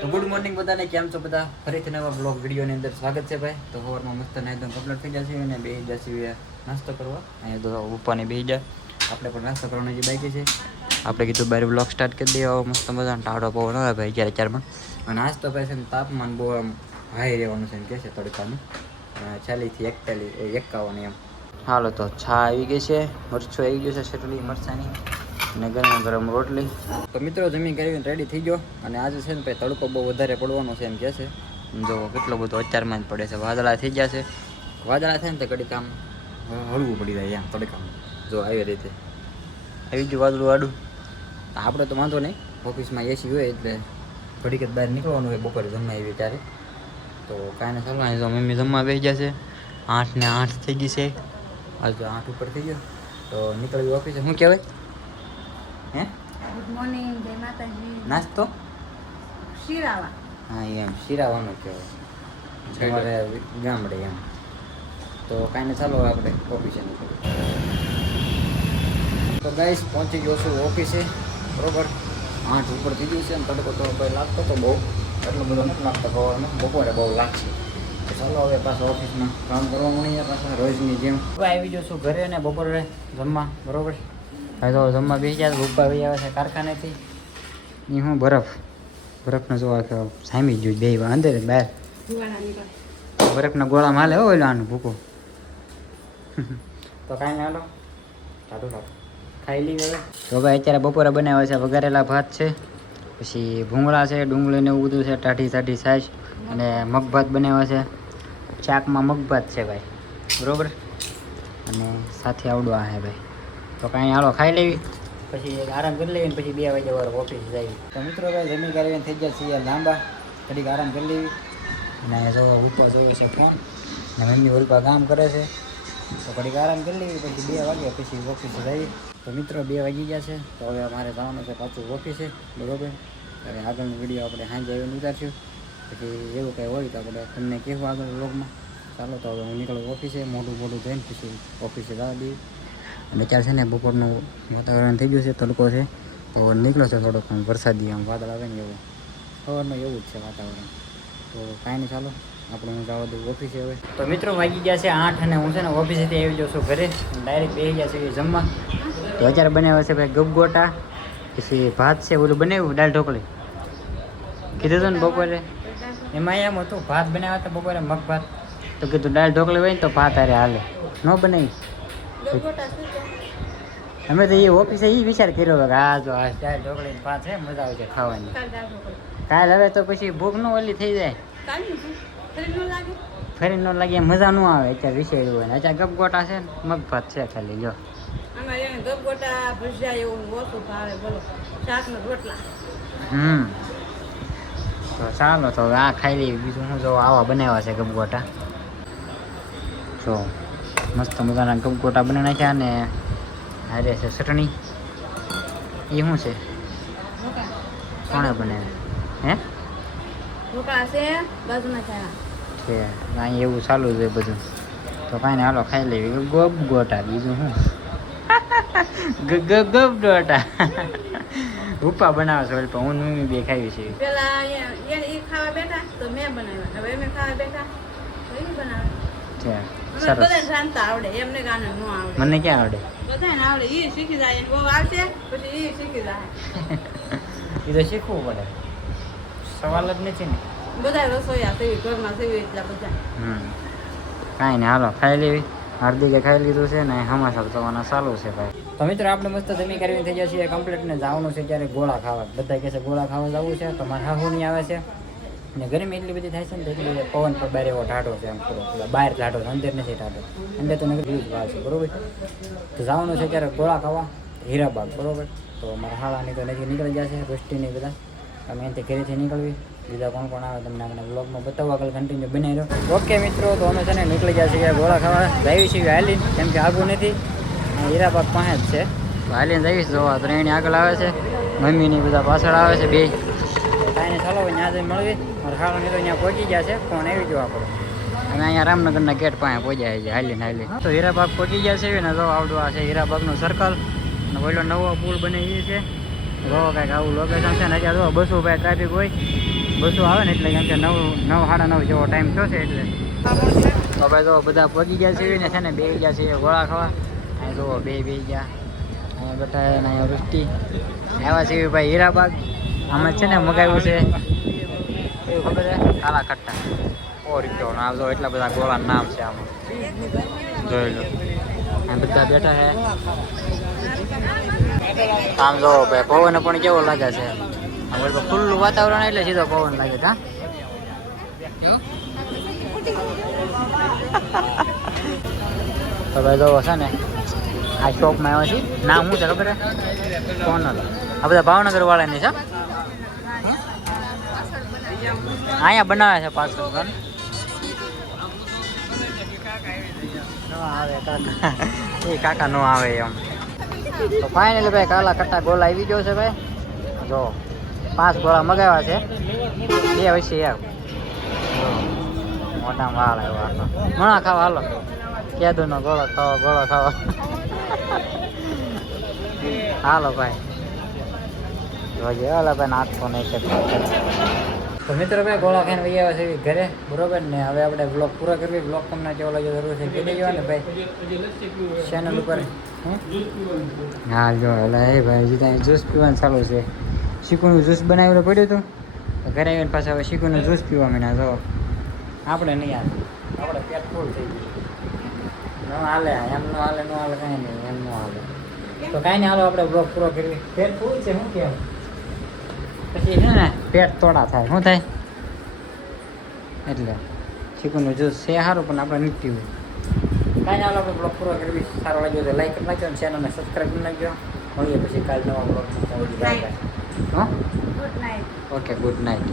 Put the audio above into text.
તો good morning બધાને, કેમ છો બધા? ફરીથી નવા બ્લોગ વિડીયોની અંદર સ્વાગત છે ભાઈ. તો સવારમાં મસ્ત એકદમ કમ્પ્લીટ થઈ જશે અને બે જશે નાસ્તો કરવા. અહીંયા તો ઉપરની બે જાય આપણે પણ નાસ્તો કરવાની જે બાકી છે. આપણે કીધું બાર બ્લોગ સ્ટાર્ટ કરી દઈએ. મસ્ત મજાનો ટાઢો પવન આવે ભાઈ ચારમાં. અને નાસ્તો ભાઈ છે ને તાપમાન બહુ આમ હાઈ રહેવાનું છે એમ કહે છે તડકાનું, 40 થી 51 એમ. હાલો તો છા આવી ગઈ છે, મરચું આવી ગયું છે, શેટલી મરચાની અને ગરમ ગરમ રોટલી. તો મિત્રો જમી કરીને રેડી થઈ ગયો. અને આજે છે ને ભાઈ તડકો બહુ વધારે પડવાનો છે એમ કહે છે. જો કેટલો બધો અત્યારમાં જ પડે છે, વાદળા થઈ ગયા છે. વાદળા થાય ને તો ઘડીક આમ હળવું પડી જાય એમ તડકામાં. જો આવી રીતે આવી ગયું વાદળું આડું. આપણે તો વાંધો નહીં, ઓફિસમાં એસી હોય એટલે ઘડીક જ બહાર નીકળવાનું હોય બપોરે જમવા આવી ત્યારે. તો કાંઈ ને ચાલો, જો મમ્મી જમવા બેસી જશે. 8 ને 8 થઈ ગઈ છે, આજે 8 ઉપર થઈ ગયો. તો નીકળવી ઓફિસે. શું કહેવાય હે? ગુડ મોર્નિંગ, જય માતાજી. નાસ્તો શીરાવા. હા એમ શીરાવાનું કહેવાય તમારે ગામડે એમ. તો કાંઈ ને ચાલો આપણે ઓફિસે નીકળીએ. તો ગાઈસ પહોંચી ગયો છું ઓફિસે બરોબર. 8 ઉપર થઈ ગયું છે અને તડકો તો ભાઈ લાગતો તો બહુ, એટલો બધો નથી લાગતો સવારમાં, બપોરે બહુ લાગશે. તો ચાલો હવે પાછા ઓફિસમાં કામ કરવા મળીએ પાછા રોજની જેમ. હવે આવી ગયો છું ઘરે ને બપોરે જમવા બરોબર. હવે તો જમવા બેસી જાય. રૂપા ભાઈ આવે છે કારખાનેથી. એ હું બરફનો જોવા કે સામી જ બે અંદર બહાર બરફના ગોળા માલે હોય આનું ભૂકો. તો કાંઈ ના હાલો ટાટું ખાઈ લઈએ હવે. તો ભાઈ અત્યારે બપોરે બનાવ્યા છે વઘારેલા ભાત છે, પછી ભૂંગળા છે, ડુંગળીને એવું બધું છે, ટાઢી સાઈઝ, અને મગભાત બનાવ્યા છે. શાકમાં મગભાત છે ભાઈ બરોબર. અને સાથે આવડો આ હે ભાઈ. તો કાંઈ હાલો ખાઈ લેવી, પછી આરામ કરી લેવી, પછી 2 વાગ્યા વાર ઓફિસ જાય. તો મિત્રો ભાઈ જમી કરીને થઈ ગયા છીએ લાંબા, ઘડીક આરામ કરી લેવી. અને જો ઉપર જોવે છે ફોન, ને મમ્મી ઓલપા કામ કરે છે. તો ઘડીક આરામ કરી લેવી, પછી 2 વાગ્યા પછી ઓફિસે જઈએ. તો મિત્રો 2 વાગી ગયા છે. તો હવે અમારે જવાનું છે પાછું ઓફિસે બરોબર. હવે આગળનો વિડીયો આપણે સાંજે આવીને ઉતારશું. પછી એવું કંઈ હોય તો આપણે તમને કહેવું આગળ વ્લોગમાં. ચાલો તો હવે હું નીકળું ઓફિસે, મોઢું જોઈને પછી ઓફિસે જવા દઈએ. અને અત્યારે છે ને બપોરનું વાતાવરણ થઈ ગયું છે, તડકો છે. તો નીકળ્યો છે થોડોક વરસાદી આમ વાદળ આવે ને એવું સવારમાં એવું જ છે વાતાવરણ. તો કાંઈ નહીં ચાલો આપણે હું જવા દઉં ઓફિસે હવે. તો મિત્રો વાગી ગયા છે 8 અને હું છે ને ઓફિસેથી આવી જાઉં છું ઘરે. ડાયરેક્ટ બેસી ગયા છે જમવા. તો અત્યારે બનાવ્યા છે ભાઈ ગબગોટા, પછી ભાત છે, ઓલું બનાવ્યું દાળ ઢોકળી કીધું હતું ને બપોરે. એમાં એમ હતું ભાત બનાવ્યા હતા બપોરે મગ ભાત. તો કીધું દાળ ઢોકળી હોય ને તો ભાત હારે હાલે, ન બનાવી. અમે તો એ ઓફિસે એ વિચાર કર્યો કે આ જો આ દાળ ઢોકળી ભાત છે, મજા આવશે ખાવાની. કાલ હવે તો પછી ભૂખ ન ઓલી થઈ જાય, ફરી ન લાગે, મજા ન આવે. અત્યારે વિષય હોય ને અત્યારે ગપગોટા છે, મગ ભાત છે ખાલી. જો તો ચાલો તો આ ખાઈ લઈએ. બીજું હું જો આવા બનાવ્યા છે ગપગોટા. જો મસ્ત મજાના ગપગોટા બની નાખ્યા. અને હારે છે ચટણી. એ શું છે? કોણે બનાવ્યા? હે છે અહીં એવું ચાલુ છે બધું. તો કાંઈ ને હાલો ખાઈ લેવી ગપગોટા. બીજું શું ગપગોટા રૂપા બનાવે છે પણ હું મમ્મી બે ખાવી છે. મને ક્યાં આવડે? એ તો શીખવું પડે, સવાલ જ નથી ને. કાંઈ ને હાલો ખાઈ લેવી. હાર્દિકે ખાઈ લીધું છે ને હમાસર થવાના ચાલુ છે ભાઈ. તો મિત્રો આપણે મસ્ત જમી કરીને થઈ જાય છીએ કમ્પ્લીટ ને જવાનું છે ત્યારે ગોળા ખાવા. બધા કહે છે ગોળા ખાવા જવું છે. તો મારા હાહુની આવે છે અને ગરમી એટલી બધી થાય છે ને એટલી બધી પવન પર બહાર એવો ટાઢો છે એમ થોડો બહાર ટાઢો છે, અંદર નથી ટાઢો. અંદર તો નગર ભાવ છે બરોબર. તો જવાનું છે ત્યારે ગોળા ખાવા હીરાબાગ બરોબર. તો મારા હાલાની તો નજીક નીકળી ગયા છે, વૃષ્ટિની બધા. તમે અહીંથી ઘરેથી નીકળવી. બીજા કોણ આવે તમને આપણે બ્લોગમાં બતાવવા આગળ કન્ટિન્યુ બનાવી દો. ઓકે મિત્રો, તો અમે છે ને નીકળી ગયા છીએ ગોળા ખાવા. જઈએ છીએ હાલીને, કેમ કે આગું નથી, હીરાબાગ પાસે જ છે. તો હાલીને જઈશ. જોવા ત્રણેય આગળ આવે છે, મમ્મીની બધા પાછળ આવે છે બે. તો કાંઈ નહીં ચાલો ત્યાં જઈને મળવી. મારા ખાવાની તો ત્યાં પહોંચી ગયા છે, ફોન આવી ગયો આપણો. અમે અહીંયા રામનગરના ગેટ પાસે પહોંચ્યા છે હાલીને. તો હીરાબાગ પહોંચી ગયા છે ને. જો આવડું આ છે હીરાબાગનું સર્કલ. અને પહેલો નવો પુલ બની છે. જો કાંઈક આવું લોકેશન છે ને. અત્યારે જો બસો ભાઈ ટ્રાફિક હોય બસો આવે ને એટલે કેમ કે 9:30 જેવો ટાઈમ થયો છે એટલે હવે તો બધા પગી ગયા છે ને બે ગયા છે ગોળા ખાવા. અહીં તો બે ગયા અહીંયા બેઠા અને અહીંયા વૃષ્ટિ આવ્યા છે ભાઈ હીરાબાગ. આમાં છે ને મગાવ્યું છે એવું ખબર છે કાલા ખટ્ટા ઓરિયો નામ જો એટલા બધા ગોળા નામ છે આમાં જોઈ લો. અહીં બધા બેઠા છે આમ જો ભાઈ પવન પણ કેવો લાગે છે. હવે તો ખુલ્લું વાતાવરણ એટલે સીધો પવન લાગે છે. તો ભાઈ જો છે ને આ શોપમાં આવ્યો છે. નામ શું છે ખબર કોનલ. આ બધા ભાવનગર વાળાની છે. અહીંયા બનાવે છે પાછળ દુકાન. આવે કાકા એ કાકા નો આવે એમ. તો ફાઇનલી ભાઈ કાલા કટ્ટા ગોળા આવી ગયો છે ભાઈ. જો 5 ગોળા મગાવ્યા છે 2 વચ્ચે એક મોટા વાળ આવ્યો. ઘણા ખાવા હાલો કેદુનો ગોળો ખાવા હાલો ભાઈ જોજે હાલો ભાઈ નાખતો નહીં છે. તો મિત્રો ભાઈ ગોળા ખાઈને વહી આવ્યા છે ઘરે બરોબર ને. હવે આપણે બ્લોગ પૂરો કરવી. બ્લોગ તમને કેવો લાગ્યો જરૂર છે કહી દેજો ને ભાઈ ચેનલ ઉપર. હા જો એટલે એ ભાઈ હજી ત્યાં જ્યુસ પીવાનું ચાલુ છે. શીકુનું જ્યુસ બનાવેલું પડ્યું હતું તો ઘરે આવીને પાછા હવે શીકુનું જ્યુસ પીવા માંડ્યા. જો આપણે નહીં હાલે આપણે પેટ ફૂલ થઈ ગયું. ન હાલે એમ ન હાલે કાંઈ નહીં એમ ન હાલે. તો કાંઈ નહીં હાલો આપણે બ્લોગ પૂરો કરવી. પેટ ફૂલ છે શું કેમ પછી છે ને પેટ તોડા થાય શું થાય એટલે શીકુનું જ્યુસ છે સારું પણ આપણે નથી પીવું. કાંઈ હાલો આપણે બ્લોગ પૂરો કરવી. સારો લાગ્યો તો લાઈક કરી નાખજો અને ચેનલને સબસ્ક્રાઈબ કરી નાખજો. મળીએ પછી કાલે નવા blog. Good night. Okay good night.